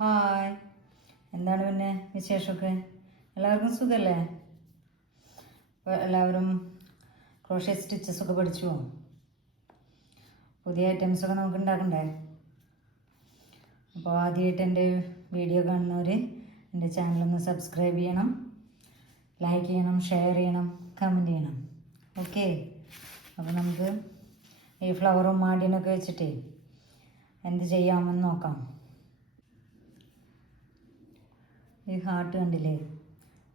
Hi, എന്താണ് പിന്നെ വിശേഷമൊക്കെ? എല്ലാവർക്കും സുഖമല്ലേ? അപ്പോൾ എല്ലാവരും ക്രോഷ്യ സ്റ്റിച്ചസൊക്കെ പഠിച്ചുവോ? പുതിയ ഐറ്റംസൊക്കെ നമുക്ക് ഉണ്ടാക്കണ്ടേ? അപ്പോൾ ആദ്യമായിട്ട് എൻ്റെ വീഡിയോ കാണുന്നവർ എൻ്റെ ചാനലൊന്ന് സബ്സ്ക്രൈബ് ചെയ്യണം, ലൈക്ക് ചെയ്യണം, ഷെയർ ചെയ്യണം, കമൻറ്റ് ചെയ്യണം. ഓക്കെ, അപ്പോൾ നമുക്ക് ഈ ഫ്ലവറും മാടിനൊക്കെ വെച്ചിട്ട് എന്ത് ചെയ്യാമെന്ന് നോക്കാം. ഈ ഹാർട്ട് കണ്ടില്ലേ?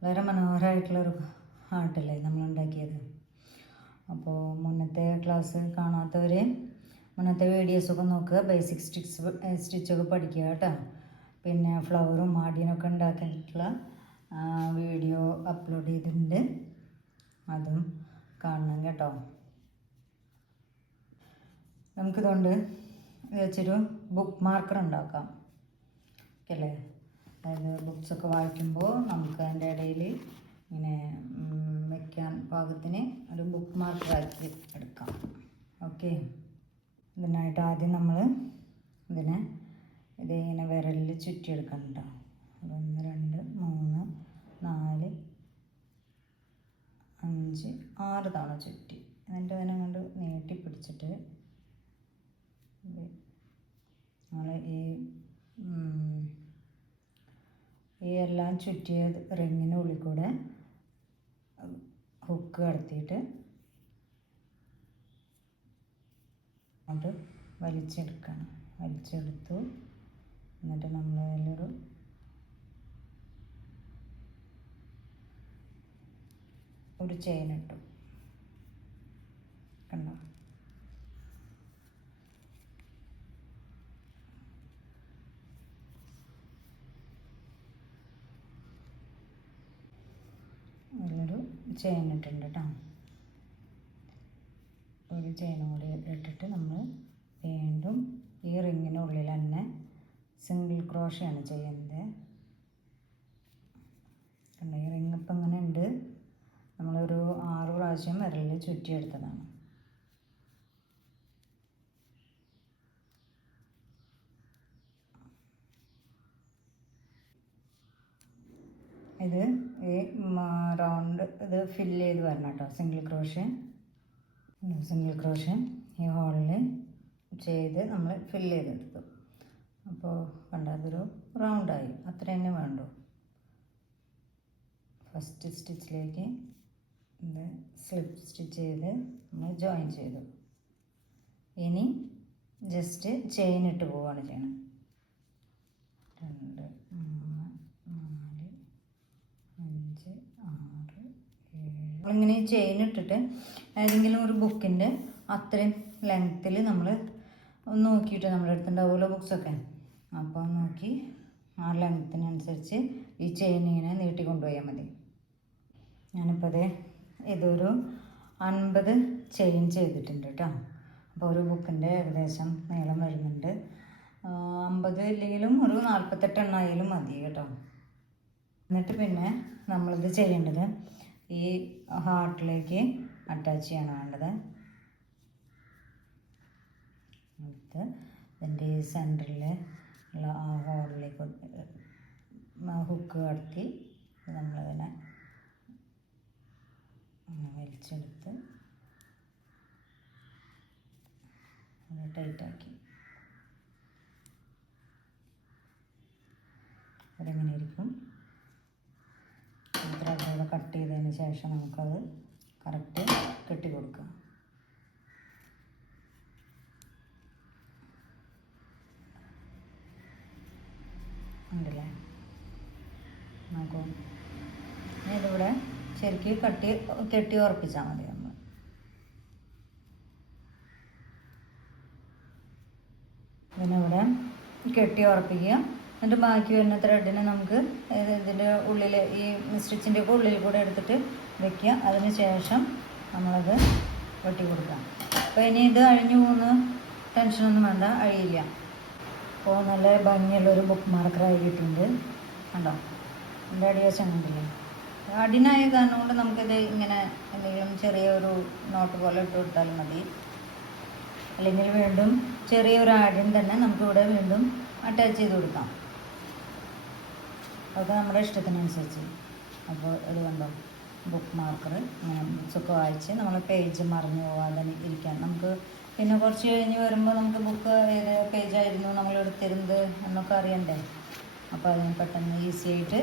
വളരെ മനോഹരമായിട്ടുള്ളൊരു ഹാർട്ടല്ലേ നമ്മളുണ്ടാക്കിയത്. അപ്പോൾ മുന്നത്തെ ക്ലാസ് കാണാത്തവർ മുന്നത്തെ വീഡിയോസൊക്കെ നോക്കുക, ബേസിക് സ്റ്റിച്ചൊക്കെ പഠിക്കുക കേട്ടോ. പിന്നെ ഫ്ലവറും മാടിനൊക്കെ ഉണ്ടാക്കിയിട്ടുള്ള വീഡിയോ അപ്ലോഡ് ചെയ്തിട്ടുണ്ട്, അതും കാണണം കേട്ടോ. നമുക്കിതുകൊണ്ട് ഇത് വെച്ചൊരു ബുക്ക് മാർക്കർ ഉണ്ടാക്കാം അല്ലേ? അതായത് ബുക്സൊക്കെ വായിക്കുമ്പോൾ നമുക്ക് അതിൻ്റെ ഇടയിൽ ഇങ്ങനെ വയ്ക്കാൻ പാകത്തിന് ഒരു ബുക്ക് മാർക്കറാക്കി എടുക്കാം. ഓക്കെ, ഇതിനായിട്ട് ആദ്യം നമ്മൾ ഇതിങ്ങനെ വിരലിൽ ചുറ്റിയെടുക്കണ്ട. 1 2 3 4 5 6 തവണ ചുറ്റി, എന്നിട്ട് അതിനെ കൊണ്ട് നീട്ടി പിടിച്ചിട്ട് നമ്മൾ ഈ എല്ലാം ചുറ്റിയ റിങ്ങിനുള്ളിൽ കൂടെ ഹുക്ക് കടത്തിയിട്ട് അത് വലിച്ചെടുക്കണം. വലിച്ചെടുത്തു, എന്നിട്ട് നമ്മൾ അതിലൊരു ചെയിൻ ഇട്ടു. കണ്ടോ? അതിലൊരു ചെയിൻ ഇട്ടിട്ടുണ്ട് കേട്ടോ. ഒരു ചെയിനും കൂടി ഇട്ടിട്ട് നമ്മൾ വീണ്ടും ഈ റിങ്ങിനുള്ളിൽ തന്നെ സിംഗിൾ ക്രോഷയാണ് ചെയ്യുന്നത്. കണ്ടോ? ഈ റിങ് ഇപ്പം ഇങ്ങനെ ഉണ്ട്. നമ്മളൊരു 6 പ്രാവശ്യം വിരലിൽ ചുറ്റിയെടുത്തതാണ്. ഇത് ഈ റൗണ്ട് ഇത് ഫില്ല് ചെയ്ത് വരണം കേട്ടോ. സിംഗിൾ ക്രോഷ്യ ഈ ഹോളിൽ ചെയ്ത് നമ്മൾ ഫില്ല് ചെയ്തെടുത്തു. അപ്പോൾ കണ്ട, അതൊരു റൗണ്ടായി. അത്ര തന്നെ വേണ്ടു. ഫസ്റ്റ് സ്റ്റിച്ചിലേക്ക് ഇത് സ്ലിപ്പ് സ്റ്റിച്ച് ചെയ്ത് നമ്മൾ ജോയിൻ ചെയ്തു. ഇനി ജസ്റ്റ് ചെയിൻ ഇട്ട് പോവുകയാണ് ചെയ്യണം. 2 3 4 5 6 7. നമ്മളിങ്ങനെ ചെയിൻ ഇട്ടിട്ട് ഏതെങ്കിലും ഒരു ബുക്കിൻ്റെ അത്രയും ലെങ്ത്തിൽ നമ്മൾ ഒന്ന് നോക്കിയിട്ട്, നമ്മുടെ അടുത്തുണ്ടാവുമല്ലോ ബുക്സൊക്കെ, അപ്പോൾ നോക്കി ആ ലെങ്ത്തിനനുസരിച്ച് ഈ ചെയിൻ ഇങ്ങനെ നീട്ടിക്കൊണ്ടുപോയാൽ മതി. ഞാനിപ്പോൾ ഇതൊരു 50 ചെയിൻ ചെയ്തിട്ടുണ്ട് കേട്ടോ. അപ്പോൾ ഒരു ബുക്കിൻ്റെ ഏകദേശം നീളം വരുന്നുണ്ട്. 50 ഇല്ലെങ്കിലും ഒരു 48 എണ്ണമായാലും മതി കേട്ടോ. എന്നിട്ട് പിന്നെ നമ്മളിത് ചെയ്യേണ്ടത് ഈ ഹാർട്ടിലേക്ക് അറ്റാച്ച് ചെയ്യണം വേണ്ടത്. അടുത്ത് ഇതിൻ്റെ ഈ സെൻറ്ററിൽ ഉള്ള ആ ഹോളിലേക്ക് ഹുക്ക് കടത്തി നമ്മളതിനെ വലിച്ചെടുത്ത് അത് ടൈറ്റാക്കി. അതെങ്ങനെ ഇരിക്കും? ത്രെഡോടെ കട്ട് ചെയ്തതിന് ശേഷം നമുക്കത് കറക്റ്റ് കെട്ടി കൊടുക്കാം. ഉണ്ടല്ലേ? നോക്കൂ, ഇതിവിടെ ശരിക്കും കെട്ടി ഉറപ്പിച്ചാൽ മതി. നമ്മൾ ഇതിനിവിടെ കെട്ടി ഉറപ്പിക്കുക. എന്നിട്ട് ബാക്കി വരുന്ന ത്രെഡിനെ നമുക്ക് ഇതിൻ്റെ ഉള്ളിൽ ഈ സ്റ്റിച്ചിൻ്റെ ഒക്കെ ഉള്ളിൽ കൂടെ എടുത്തിട്ട് വെക്കുക. അതിന് ശേഷം നമ്മളത് വെട്ടി കൊടുക്കാം. അപ്പോൾ ഇനി ഇത് അഴിഞ്ഞു പോകുന്ന ടെൻഷനൊന്നും വേണ്ട, അഴിയില്ല. അപ്പോൾ നല്ല ഭംഗിയുള്ളൊരു ബുക്ക് മാർക്കറായി കിട്ടുന്നുണ്ട്. കണ്ടോ? എൻ്റെ അടിവശം കണ്ടില്ലേ? അടിനായ കാരണം കൊണ്ട് നമുക്കിത് ഇങ്ങനെ എന്തെങ്കിലും ചെറിയൊരു നോട്ട് പോലെ ഇട്ട് കൊടുത്താലും മതി. അല്ലെങ്കിൽ വീണ്ടും ചെറിയൊരു ആടിൻ തന്നെ നമുക്കിവിടെ വീണ്ടും അറ്റാച്ച് ചെയ്ത് കൊടുക്കാം. അതൊക്കെ നമ്മുടെ ഇഷ്ടത്തിനനുസരിച്ച്. അപ്പോൾ ഇത് കണ്ടോ, ബുക്ക് മാർക്കർ ഇങ്ങനെ ബുക്സൊക്കെ വായിച്ച് നമ്മൾ പേജ് മറിഞ്ഞു പോകാതെ ഇരിക്കാൻ. നമുക്ക് പിന്നെ കുറച്ച് കഴിഞ്ഞ് വരുമ്പോൾ നമുക്ക് ബുക്ക് ഏത് പേജായിരുന്നു നമ്മൾ എടുത്തിരുന്നത് എന്നൊക്കെ അറിയണ്ടേ. അപ്പോൾ അതിന് പെട്ടെന്ന് ഈസി ആയിട്ട്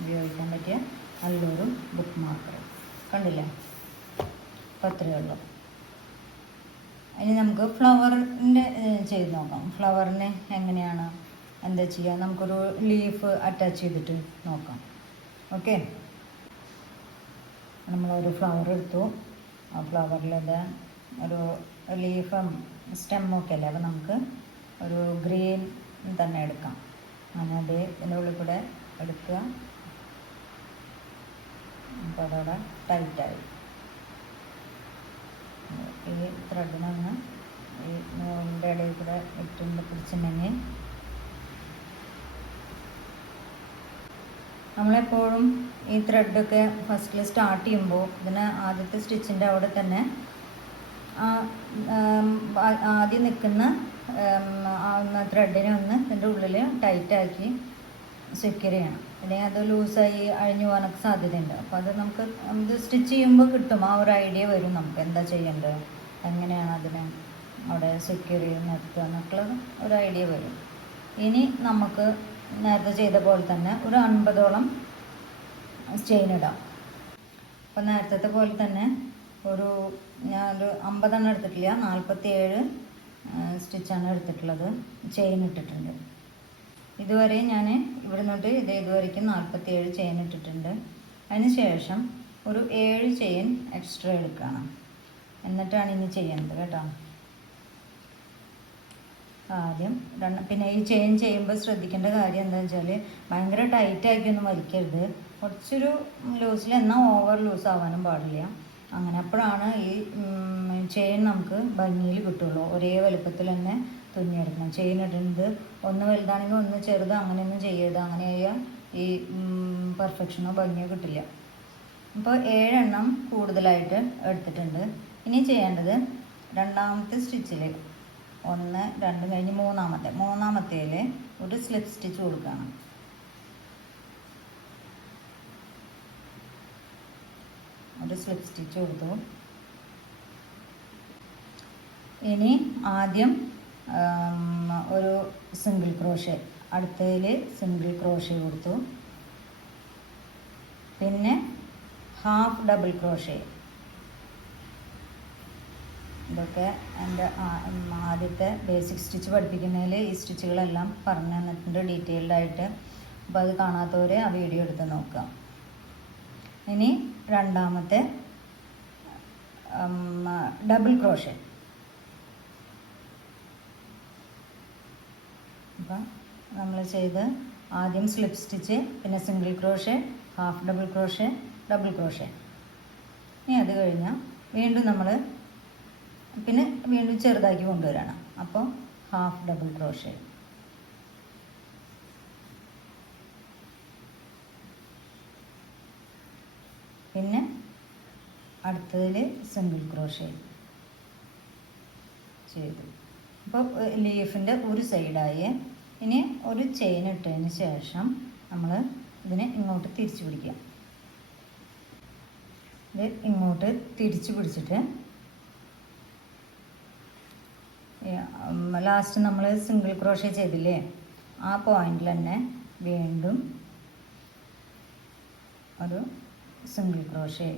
ഉപയോഗിക്കാൻ പറ്റിയ നല്ലൊരു ബുക്ക് മാർക്കർ. കണ്ടില്ലേ? അപ്പോൾ അത്രയേ ഉള്ളൂ. ഇനി നമുക്ക് ഫ്ലവറിൻ്റെ ചെയ്ത് നോക്കാം. ഫ്ലവറിന് എങ്ങനെയാണ് എന്താ ചെയ്യുക, നമുക്കൊരു ലീഫ് അറ്റാച്ച് ചെയ്തിട്ട് നോക്കാം. ഓക്കെ, നമ്മളൊരു ഫ്ലവർ എടുത്തു. ആ ഫ്ലവറിലത് ഒരു ലീഫും സ്റ്റെമ്മൊക്കെ അല്ലേ, അപ്പോൾ നമുക്ക് ഒരു ഗ്രീൻ തന്നെ എടുക്കാം. അങ്ങനെ അത് ഇതിൻ്റെ ഉള്ളിൽ കൂടെ എടുക്കുക. അപ്പോൾ അതവിടെ ടൈറ്റായി. ഈ ത്രെഡിനൊന്ന് ഈ നൂലിൻ്റെ ഇടയിൽ കൂടെ ഇട്ടുണ്ട് പിടിച്ചിട്ടുണ്ടെങ്കിൽ നമ്മളെപ്പോഴും ഈ ത്രെഡൊക്കെ ഫസ്റ്റിൽ സ്റ്റാർട്ട് ചെയ്യുമ്പോൾ ഇതിന് ആദ്യത്തെ സ്റ്റിച്ചിൻ്റെ അവിടെ തന്നെ ആദ്യം നിൽക്കുന്ന ത്രെഡിനെ ഒന്ന് ഇതിൻ്റെ ഉള്ളിൽ ടൈറ്റാക്കി സെക്യൂർ ചെയ്യണം. അല്ലെങ്കിൽ അത് ലൂസായി അഴിഞ്ഞു പോകാനൊക്കെ സാധ്യതയുണ്ട്. അപ്പോൾ അത് നമുക്ക് ഇത് സ്റ്റിച്ച് ചെയ്യുമ്പോൾ കിട്ടും, ആ ഒരു ഐഡിയ വരും നമുക്ക് എന്താ ചെയ്യേണ്ടത്, എങ്ങനെയാണ് അതിനെ അവിടെ സെക്യൂർ ചെയ്ത് നിർത്തുക എന്നൊക്കെയുള്ളത് ഒരു ഐഡിയ വരും. ഇനി നമുക്ക് നേരത്തെ ചെയ്ത പോലെ തന്നെ ഒരു 50ഓളം ചെയിൻ ഇടാം. അപ്പോൾ നേരത്തെ പോലെ തന്നെ ഞാനൊരു 50 എടുത്തിട്ടില്ല, 47 സ്റ്റിച്ചാണ് എടുത്തിട്ടുള്ളത്. ചെയിൻ ഇട്ടിട്ടുണ്ട്. ഇതുവരെ ഞാൻ ഇവിടെ നിന്നിട്ട് ഇതുവരേക്കും 47 ചെയിൻ ഇട്ടിട്ടുണ്ട്. അതിന് ശേഷം ഒരു 7 ചെയിൻ എക്സ്ട്രാ എടുക്കണം. എന്നിട്ടാണ് ഇനി ചെയ്യേണ്ടത് കേട്ടോ. ആദ്യം പിന്നെ ഈ ചെയിൻ ചെയ്യുമ്പോൾ ശ്രദ്ധിക്കേണ്ട കാര്യം എന്താണെന്ന് വെച്ചാൽ ഭയങ്കര ടൈറ്റാക്കിയൊന്നും വലിക്കരുത്. കുറച്ചൊരു ലൂസിൽ, എന്നാൽ ഓവർ ലൂസ് ആവാനും പാടില്ല. അങ്ങനെ അപ്പോഴാണ് ഈ ചെയിൻ നമുക്ക് ഭംഗിയിൽ കിട്ടുള്ളൂ. ഒരേ വലുപ്പത്തിൽ തന്നെ തുന്നിയെടുക്കണം. ചെയിൻ ഇടുന്നത് ഒന്ന് വലുതാണെങ്കിൽ ഒന്ന് ചെറുത്, അങ്ങനെയൊന്നും ചെയ്യരുത്. അങ്ങനെ ആയാൽ ഈ പെർഫെക്ഷനോ ഭംഗിയോ കിട്ടില്ല. അപ്പോൾ 7 എണ്ണം കൂടുതലായിട്ട് എടുത്തിട്ടുണ്ട്. ഇനി ചെയ്യേണ്ടത് രണ്ടാമത്തെ സ്റ്റിച്ചിൽ 1, 2 കഴിഞ്ഞ് മൂന്നാമത്തേൽ ഒരു സ്ലിപ്പ് സ്റ്റിച്ച് കൊടുക്കണം. ഒരു സ്ലിപ്പ് സ്റ്റിച്ച് കൊടുത്തു. ഇനി ആദ്യം ഒരു സിംഗിൾ ക്രോഷേ, അടുത്തതിൽ സിംഗിൾ ക്രോഷേ കൊടുത്തു. പിന്നെ ഹാഫ് ഡബിൾ ക്രോഷേ. ഇതൊക്കെ എൻ്റെ ആദ്യത്തെ ബേസിക് സ്റ്റിച്ച് പഠിപ്പിക്കുന്നതിൽ ഈ സ്റ്റിച്ചുകളെല്ലാം പറഞ്ഞു തന്നിട്ടുണ്ട് ഡീറ്റെയിൽഡായിട്ട്. അപ്പോൾ അത് കാണാത്തവരെ ആ വീഡിയോ എടുത്ത് നോക്കാം. ഇനി രണ്ടാമത്തെ ഡബിൾ ക്രോഷേ. അപ്പം നമ്മൾ ചെയ്ത് ആദ്യം സ്ലിപ്പ് സ്റ്റിച്ച്, പിന്നെ single crochet, half double crochet, double crochet. ഇനി അത് കഴിഞ്ഞാൽ വീണ്ടും നമ്മൾ പിന്നെ വീണ്ടും ചെറുതാക്കി കൊണ്ടുവരണം. അപ്പോൾ ഹാഫ് ഡബിൾ ക്രോഷേ. പിന്നെ അടുത്തതിൽ സിംഗിൾ ക്രോഷേ ചെയ്തു. അപ്പോൾ ലീഫിൻ്റെ ഒരു സൈഡായി. ഇനി ഒരു ചെയിൻ ഇട്ടതിന് ശേഷം നമ്മൾ ഇതിനെ ഇങ്ങോട്ട് തിരിച്ചു പിടിക്കാം. ഇത് ഇങ്ങോട്ട് തിരിച്ചു പിടിച്ചിട്ട് ലാസ്റ്റ് നമ്മൾ സിംഗിൾ ക്രോഷേ ചെയ്തില്ലേ, ആ പോയിന്റിൽ തന്നെ വീണ്ടും ഒരു സിംഗിൾ ക്രോഷേ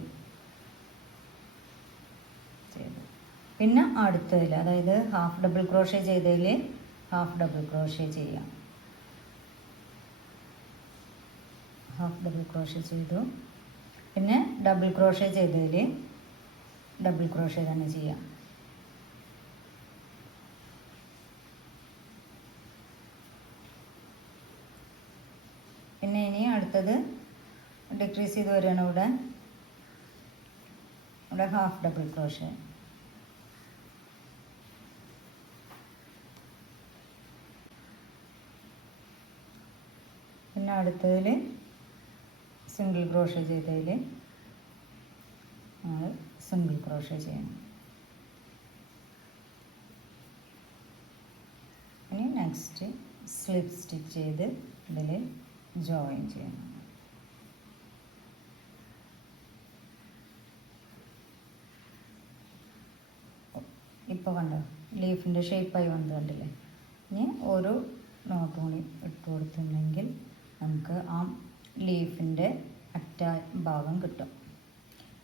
ചെയ്തു. പിന്നെ അടുത്തതിൽ, അതായത് ഹാഫ് ഡബിൾ ക്രോഷേ ചെയ്തതിൽ ഹാഫ് ഡബിൾ ക്രോഷേ ചെയ്യാം. ഹാഫ് ഡബിൾ ക്രോഷേ ചെയ്തു. പിന്നെ ഡബിൾ ക്രോഷേ ചെയ്തതിൽ ഡബിൾ ക്രോഷേ തന്നെ ചെയ്യാം. പിന്നെ ഇനി അടുത്തത് ഡിക്രീസ് ചെയ്ത് വരികയാണ്. ഇവിടെ ഹാഫ് ഡബിൾ ക്രോഷേ. പിന്നെ അടുത്തതിൽ സിംഗിൾ ക്രോഷേ ചെയ്തതിൽ നമ്മൾ സിംഗിൾ ക്രോഷേ ചെയ്യണം. ഇനി നെക്സ്റ്റ് സ്ലിപ്പ് സ്റ്റിച്ച് ചെയ്ത് ഇതിൽ ജോയിൻ ചെയ്യണം. ഇപ്പോൾ കണ്ടോ ലീഫിൻ്റെ ഷേപ്പായി വന്നത് കണ്ടില്ലേ. ഇനി ഓരോ നോട്ട് കൂടി ഇട്ട് കൊടുത്തിട്ടുണ്ടെങ്കിൽ നമുക്ക് ആ ലീഫിൻ്റെ ഭാഗം കിട്ടും.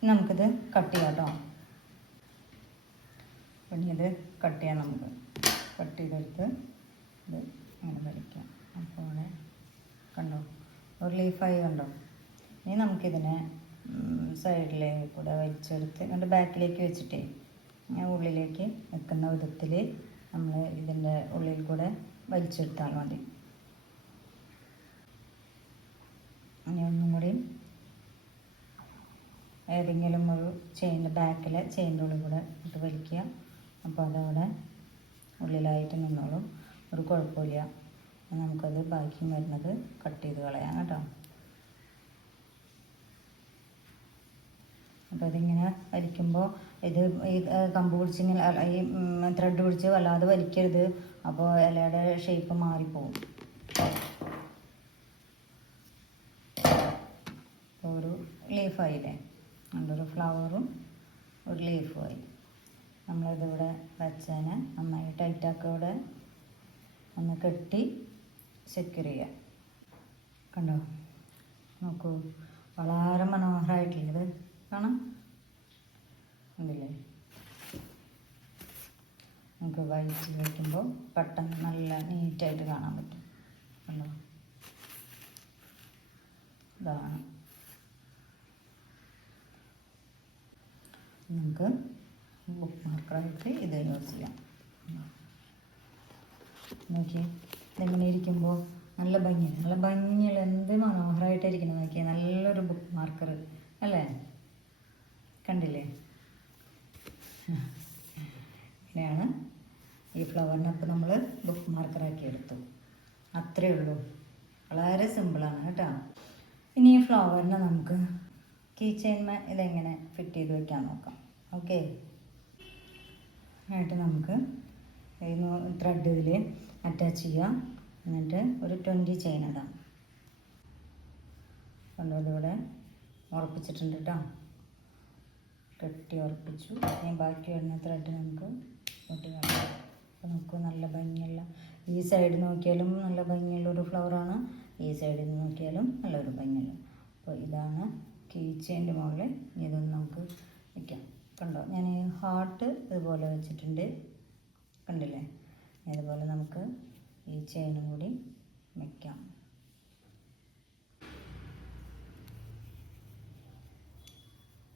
നമുക്കിത് കട്ട് ചെയ്യാം കേട്ടോ. പിന്നെ ഇത് കട്ട് ചെയ്യാം. നമുക്ക് കട്ട് ചെയ്തെടുത്ത് ഇത് അങ്ങനെ വലിക്കാം. അപ്പോൾ അവിടെ കണ്ടോ ഒരു ലീഫായി കണ്ടോ. ഇനി നമുക്കിതിനെ സൈഡിലേക്ക് കൂടെ വലിച്ചെടുത്ത് എന്നിട്ട് ബാക്കിലേക്ക് വെച്ചിട്ടേ ഉള്ളിലേക്ക് നിൽക്കുന്ന വിധത്തിൽ നമ്മൾ ഇതിൻ്റെ ഉള്ളിൽ കൂടെ വലിച്ചെടുത്താൽ മതി. ഇനി ഒന്നും കൂടി ഏതെങ്കിലും ഒരു ചെയിൻ്റെ ബാക്കിലെ ചെയിൻ്റെ ഉള്ളിൽ കൂടെ ഇട്ട് വലിക്കുക. അപ്പോൾ അതവിടെ ഉള്ളിലായിട്ട് നിന്നോളും, ഒരു കുഴപ്പമില്ല. നമുക്കത് ബാക്കി വരുന്നത് കട്ട് ചെയ്ത് കളയാം കേട്ടോ. അപ്പോൾ ഇതിങ്ങനെ വലിക്കുമ്പോൾ ഇത് ഈ കമ്പ് പിടിച്ചിങ്ങനെ ഈ ത്രെഡ് പിടിച്ച് വല്ലാതെ വലിക്കരുത്. അപ്പോൾ ഇലയുടെ ഷേപ്പ് മാറിപ്പോവും. ഒരു ലീഫായില്ലേ, ഒരു ഫ്ലവറും ഒരു ലീഫുമായി. നമ്മളിതിവിടെ വെച്ചതിന് നന്നായി ടൈറ്റാക്കി ഇവിടെ ഒന്ന് കെട്ടി സെക്യൂർ ചെയ്യുക. കണ്ടോ നോക്കൂ, വളരെ മനോഹരമായിട്ടുള്ളത് കാണാം. ഉണ്ടല്ലേ, നമുക്ക് വൈറ്റ് വയ്ക്കുമ്പോൾ പെട്ടെന്ന് നല്ല നീറ്റായിട്ട് കാണാൻ പറ്റും. കണ്ടോ, ഇതാണ്. നമുക്ക് ബുക്ക് മാർക്കറായിട്ട് ഇത് യൂസ് ചെയ്യാം. നോക്കിയേ, ഇതെങ്ങനെ ഇരിക്കുമ്പോൾ നല്ല ഭംഗിയുള്ള എന്ത് മനോഹരമായിട്ടിരിക്കണം. നോക്കിയാൽ നല്ലൊരു ബുക്ക് മാർക്കർ അല്ലേ, കണ്ടില്ലേ. ഇങ്ങനെയാണ് ഈ ഫ്ലവറിനപ്പോൾ നമ്മൾ ബുക്ക് മാർക്കറാക്കി എടുത്തു. അത്രയേ ഉള്ളൂ, വളരെ സിമ്പിളാണ് കേട്ടോ. ഇനി ഈ ഫ്ലവറിനെ നമുക്ക് കീ ചെയിൻമേ ഇതെങ്ങനെ ഫിറ്റ് ചെയ്ത് വെക്കാൻ നോക്കാം. ഓക്കെ, ആയിട്ട് നമുക്ക് ഈ ത്രെഡ് ഇതിൽ അറ്റാച്ച് ചെയ്യാം. എന്നിട്ട് ഒരു 20 ചെയിൻ ഇടാം. കണ്ടോ, ഇതിവിടെ ഉറപ്പിച്ചിട്ടുണ്ട് കേട്ടോ. കെട്ടി ഉറപ്പിച്ചു. ഞാൻ ബാക്കി വരുന്ന ത്രെഡ് നമുക്ക് പൊട്ടി കളയാം. അപ്പോൾ നമുക്ക് നല്ല ഭംഗിയുള്ള, ഈ സൈഡ് നോക്കിയാലും നല്ല ഭംഗിയുള്ളൊരു ഫ്ലവറാണ്, ഈ സൈഡിൽ നിന്ന് നോക്കിയാലും നല്ലൊരു ഭംഗിയുള്ള. അപ്പോൾ ഇതാണ് കീ ചെയിൻ്റെ മുകളിൽ. ഇതൊന്ന് നമുക്ക് വയ്ക്കാം. കണ്ടോ, ഞാൻ ഈ ഹാർട്ട് ഇതുപോലെ വെച്ചിട്ടുണ്ട്, കണ്ടില്ലേ. ഇതുപോലെ നമുക്ക് ഈ ചെയിനും കൂടി വയ്ക്കാം.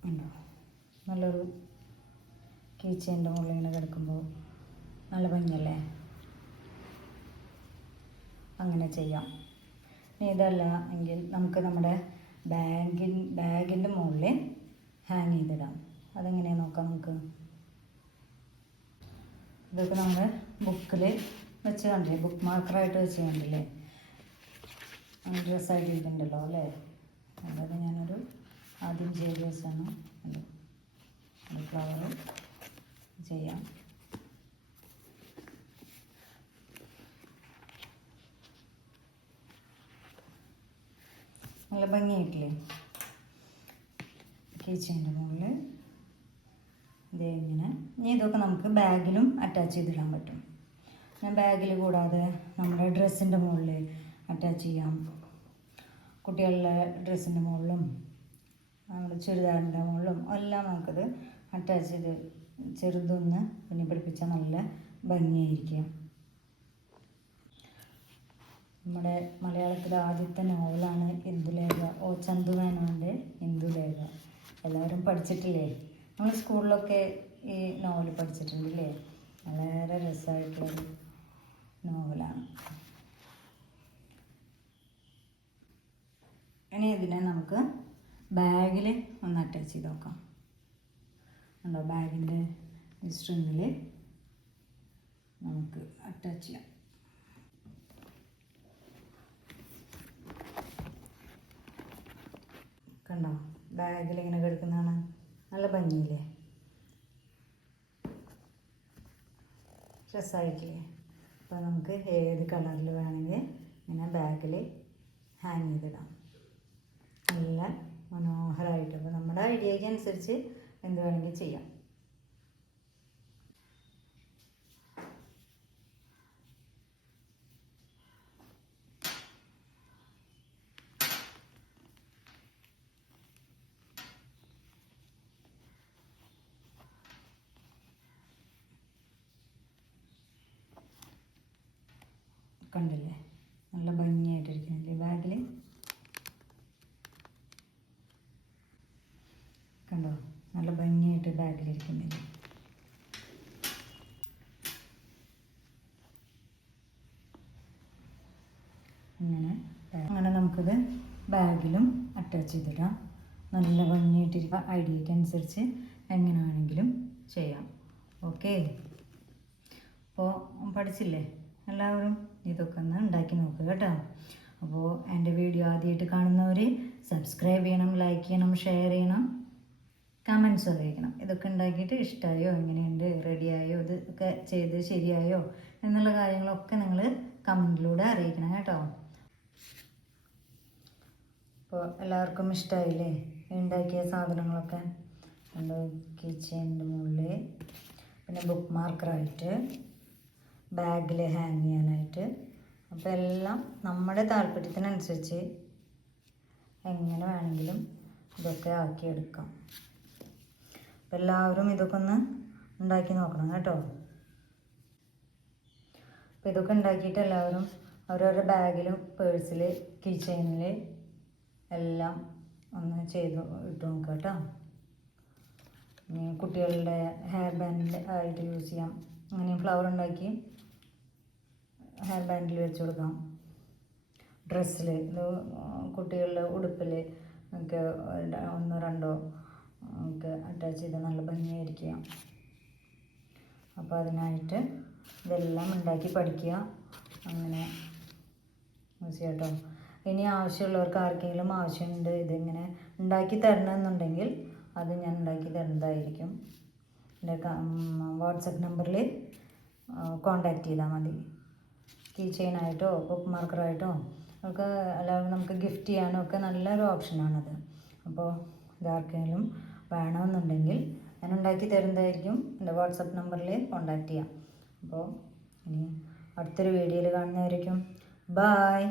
കണ്ടോ, നല്ലൊരു കീ ചെയിൻ്റെ മുകളിൽ ഇങ്ങനെ കിടക്കുമ്പോൾ നല്ല ഭംഗിയല്ലേ. അങ്ങനെ ചെയ്യാം. ഇനി ഇതല്ല എങ്കിൽ നമുക്ക് നമ്മുടെ ബാഗിൻ്റെ മുകളിൽ ഹാങ് ചെയ്തിടാം. അതെങ്ങനെയാണ് നോക്കാം നമുക്ക്. ഇതൊക്കെ നമ്മൾ ബുക്കിൽ വെച്ച് കണ്ടില്ലേ, ബുക്ക് മാർക്കറായിട്ട് വെച്ച് കണ്ടില്ലേ, ഡ്രസ്സായിട്ട് ഇരിക്കുന്നുണ്ടല്ലോ അല്ലേ. അതായത് ഞാനൊരു ആദ്യം ചെയ്ത ദിവസമാണ് ഫ്ലവർ ചെയ്യാം. നല്ല ഭംഗിയായിട്ടില്ലേ കിച്ചൻ്റെ മുകളിൽ. ഇതേ ഇങ്ങനെ. ഇനി ഇതൊക്കെ നമുക്ക് ബാഗിലും അറ്റാച്ച് ചെയ്തിടാൻ പറ്റും. ഞാൻ ബാഗിൽ കൂടാതെ നമ്മുടെ ഡ്രസ്സിൻ്റെ മുകളിൽ അറ്റാച്ച് ചെയ്യാം. കുട്ടികളുടെ ഡ്രസ്സിൻ്റെ മുകളിലും നമ്മുടെ ചുരിദാറിൻ്റെ മുകളിലും എല്ലാം നമുക്കത് അറ്റാച്ച് ചെയ്ത് ചെറുതൊന്ന് തുന്നി പിടിപ്പിച്ചാൽ നല്ല ഭംഗിയായിരിക്കും. നമ്മുടെ മലയാളത്തിലെ ആദ്യത്തെ നോവലാണ് ഇന്ദുലേഖ. ചന്തുമേനോൻ്റെ ഇന്ദുലേഖ. എല്ലാവരും പഠിച്ചിട്ടില്ലേ? നമ്മൾ സ്കൂളിലൊക്കെ ഈ നോവൽ പഠിച്ചിട്ടുണ്ടല്ലേ. വളരെ രസമായിട്ടുള്ളൊരു നോവലാണ്. ഇനി ഇതിനെ നമുക്ക് ബാഗിൽ ഒന്ന് അറ്റാച്ച് ചെയ്ത് നോക്കാം. ഉണ്ടോ, ബാഗിൻ്റെ സ്ട്രിങ്ങിൽ നമുക്ക് അറ്റാച്ച് ചെയ്യാം. കണ്ടോ, ബാഗിൽ ഇങ്ങനെ കിടക്കുന്നതാണ് നല്ല ഭംഗിയില്ലേ, രസമായിട്ടില്ലേ. അപ്പോൾ നമുക്ക് ഏത് കളറിൽ വേണമെങ്കിൽ ഇങ്ങനെ ബാഗിൽ ഹാങ് ചെയ്തിടാം. നല്ല മനോഹരമായിട്ട്. അപ്പോൾ നമ്മുടെ ഐഡിയയ്ക്ക് അനുസരിച്ച് എന്ത് വേണമെങ്കിൽ ചെയ്യാം. കണ്ടില്ലേ, നല്ല ഭംഗിയായിട്ടിരിക്കുന്നില്ലേ ബാഗിൽ. കണ്ടോ, നല്ല ഭംഗിയായിട്ട് ബാഗിലിരിക്കുന്നില്ലേ. അങ്ങനെ നമുക്കിത് ബാഗിലും അറ്റാച്ച് ചെയ്തിടാം. നല്ല ഭംഗിയായിട്ടിരിക്കുക. ഐഡിയയ്ക്ക് അനുസരിച്ച് എങ്ങനെ വേണമെങ്കിലും ചെയ്യാം. ഓക്കെ, അപ്പോൾ പഠിച്ചില്ലേ എല്ലാവരും? ഇതൊക്കെ ഒന്ന് ഉണ്ടാക്കി നോക്കുക കേട്ടോ. അപ്പോൾ എൻ്റെ വീഡിയോ ആദ്യമായിട്ട് കാണുന്നവർ സബ്സ്ക്രൈബ് ചെയ്യണം, ലൈക്ക് ചെയ്യണം, ഷെയർ ചെയ്യണം, കമൻസ് അറിയിക്കണം. ഇതൊക്കെ ഉണ്ടാക്കിയിട്ട് ഇഷ്ടമായോ, എങ്ങനെയുണ്ട്, റെഡിയായോ, ഇതൊക്കെ ചെയ്ത് ശരിയായോ എന്നുള്ള കാര്യങ്ങളൊക്കെ നിങ്ങൾ കമൻറ്റിലൂടെ അറിയിക്കണം കേട്ടോ. അപ്പോൾ എല്ലാവർക്കും ഇഷ്ടമായില്ലേ ഉണ്ടാക്കിയ സാധനങ്ങളൊക്കെ? കിച്ചൻ്റെ മുകളിൽ, പിന്നെ ബുക്ക് മാർക്കറായിട്ട്, ബാഗിൽ ഹാങ് ചെയ്യാനായിട്ട്. അപ്പോൾ എല്ലാം നമ്മുടെ താല്പര്യത്തിനനുസരിച്ച് എങ്ങനെ വേണമെങ്കിലും ഇതൊക്കെ ആക്കിയെടുക്കാം. അപ്പോൾ എല്ലാവരും ഇതൊക്കെ ഒന്ന് ഉണ്ടാക്കി നോക്കണം കേട്ടോ. അപ്പോൾ ഇതൊക്കെ ഉണ്ടാക്കിയിട്ട് എല്ലാവരും അവരവരുടെ ബാഗിലും പേഴ്സിൽ കീ ചെയിനിൽ എല്ലാം ഒന്ന് ചെയ്ത് ഇട്ട് നോക്കുക കേട്ടോ. കുട്ടികളുടെ ഹെയർ ബാൻഡ് ആയിട്ട് യൂസ് ചെയ്യാം. അങ്ങനെ ഫ്ലവർ ഉണ്ടാക്കി ഹെയർ ബാൻഡിൽ വെച്ച് കൊടുക്കാം. ഡ്രസ്സിൽ, ഇത് കുട്ടികളുടെ ഉടുപ്പിൽ ഒക്കെ 1 2 ഒക്കെ അറ്റാച്ച് ചെയ്ത് നല്ല ഭംഗിയായിരിക്കുക. അപ്പോൾ അതിനായിട്ട് ഇതെല്ലാം ഉണ്ടാക്കി പഠിക്കുക. അങ്ങനെ യൂസ് ചെയ്യാം കേട്ടോ. ഇനി ആവശ്യമുള്ളവർക്ക് ആർക്കെങ്കിലും ആവശ്യമുണ്ട് ഇതിങ്ങനെ ഉണ്ടാക്കി തരണമെന്നുണ്ടെങ്കിൽ അത് ഞാൻ ഉണ്ടാക്കി തരുന്നതായിരിക്കും. എൻ്റെ വാട്സപ്പ് നമ്പറിൽ കോണ്ടാക്ട് ചെയ്താൽ മതി. കീ ചെയിനായിട്ടോ ബുക്ക് മാർക്കറായിട്ടോ ഒക്കെ അല്ലാതെ നമുക്ക് ഗിഫ്റ്റ് ചെയ്യാനോ ഒക്കെ നല്ലൊരു ഓപ്ഷനാണത്. അപ്പോൾ ഇതാർക്കെങ്കിലും വേണമെന്നുണ്ടെങ്കിൽ ഞാൻ ഉണ്ടാക്കി തരുന്നതായിരിക്കും. എൻ്റെ വാട്സപ്പ് നമ്പറിൽ കോണ്ടാക്ട് ചെയ്യാം. അപ്പോൾ ഇനി അടുത്തൊരു വീഡിയോയിൽ കാണുന്നതായിരിക്കും. ബായ്.